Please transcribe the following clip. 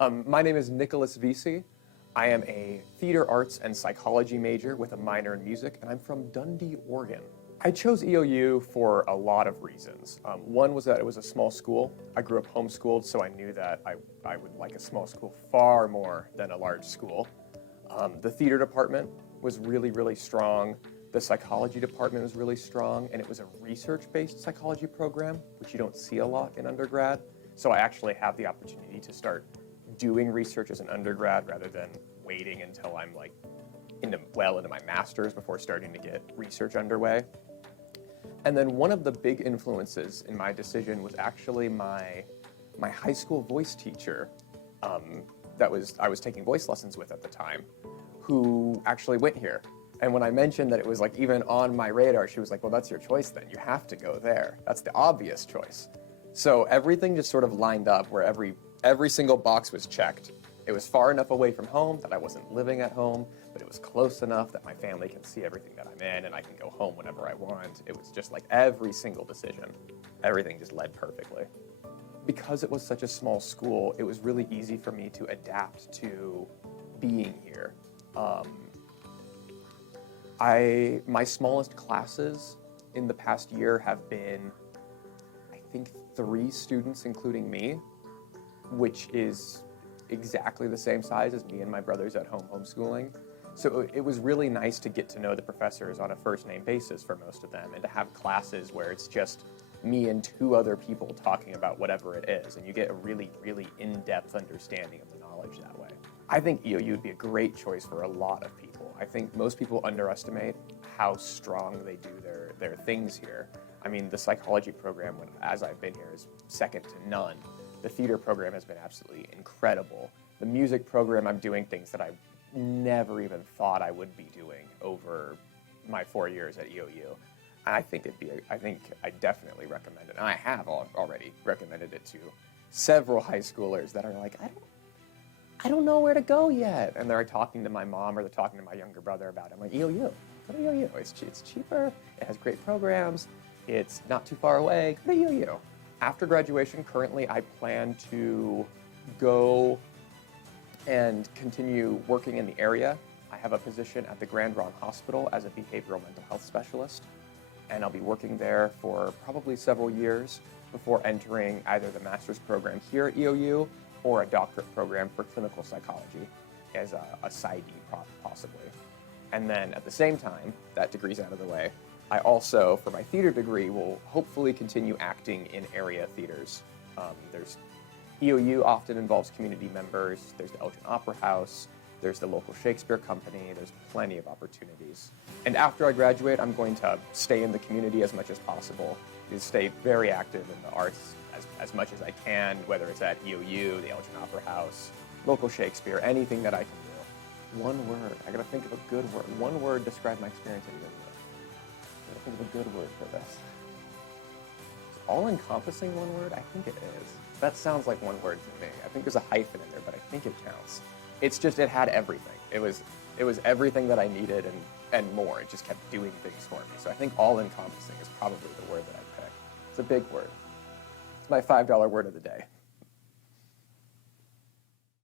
My name is Nicholas Vece. I am a theater arts and psychology major with a minor in music, and I'm from Dundee, Oregon. I chose EOU for a lot of reasons. One was that it was a small school. I grew up homeschooled, so I knew that I would like a small school far more than a large school. The theater department was really, really strong. The psychology department was really strong, and it was a research-based psychology program, which you don't see a lot in undergrad. So I actually have the opportunity to start doing research as an undergrad rather than waiting until I'm like into my master's before starting to get research underway. And then one of the big influences in my decision was actually my high school voice teacher I was taking voice lessons with at the time, who actually went here. And when I mentioned that it was like even on my radar, she was like, well, that's your choice then. You have to go there. That's the obvious choice. So everything just sort of lined up where every single box was checked. It was far enough away from home that I wasn't living at home, but it was close enough that my family can see everything that I'm in and I can go home whenever I want. It was just like every single decision, everything just led perfectly. Because it was such a small school, it was really easy for me to adapt to being here. My smallest classes in the past year have been, I think, 3 students, including me, which is exactly the same size as me and my brothers at home homeschooling. So it was really nice to get to know the professors on a first-name basis for most of them, and to have classes where it's just me and 2 other people talking about whatever it is, and you get a really, really in-depth understanding of the knowledge that way. I think EOU would be a great choice for a lot of people. I think most people underestimate how strong they do their things here. I mean, the psychology program, as I've been here, is second to none. The theater program has been absolutely incredible. The music program, I'm doing things that I never even thought I would be doing over my 4 years at EOU. And I think I definitely recommend it. And I have already recommended it to several high schoolers that are like, I don't know where to go yet. And they're talking to my mom or they're talking to my younger brother about it. I'm like, EOU, go to EOU. It's cheaper, it has great programs, it's not too far away, go to EOU. After graduation, currently I plan to go and continue working in the area. I have a position at the Grand Ronde Hospital as a behavioral mental health specialist, and I'll be working there for probably several years before entering either the master's program here at EOU or a doctorate program for clinical psychology as a PsyD possibly. And then at the same time, that degree's out of the way, I also, for my theater degree, will hopefully continue acting in area theaters. EOU often involves community members. There's the Elgin Opera House. There's the local Shakespeare company. There's plenty of opportunities. And after I graduate, I'm going to stay in the community as much as possible. Stay very active in the arts as much as I can, whether it's at EOU, the Elgin Opera House, local Shakespeare, anything that I can do. One word. I gotta think of a good word. One word describe my experience at EOU. I think of a good word for this. Is all-encompassing one word? I think it is. That sounds like one word to me. I think there's a hyphen in there, but I think it counts. It's just, it had everything. It was everything that I needed and more. It just kept doing things for me. So I think all-encompassing is probably the word that I picked. It's a big word. It's my $5 word of the day.